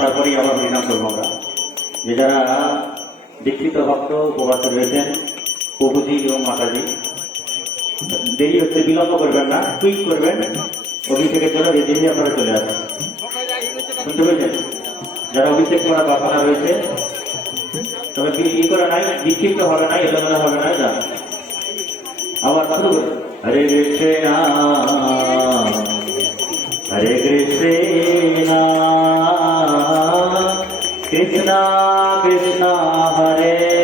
তারপরেই আবার হরিনাম করবো আমরা। যে যারা দীক্ষিত ভক্ত উপবাস রয়েছেন, প্রভুজি এবং মাতাজি, দেরি হচ্ছে, বিলম্ব করবেন না, টুইট করবেন, অভিষেকের জন্য রেডি হয়ে আপনারা চলে আসেন। শুনতে পেয়েছেন? যারা অভিষেক করা বাসনা রয়েছে, তবে ই করা নাই, বিক্ষিপ্ত হবে না, এলোমেলো হবে না। যা আবার শুরু করুন, হরে কৃষ্ণ হরে কৃষ্ণ কৃষ্ণ কৃষ্ণ হরে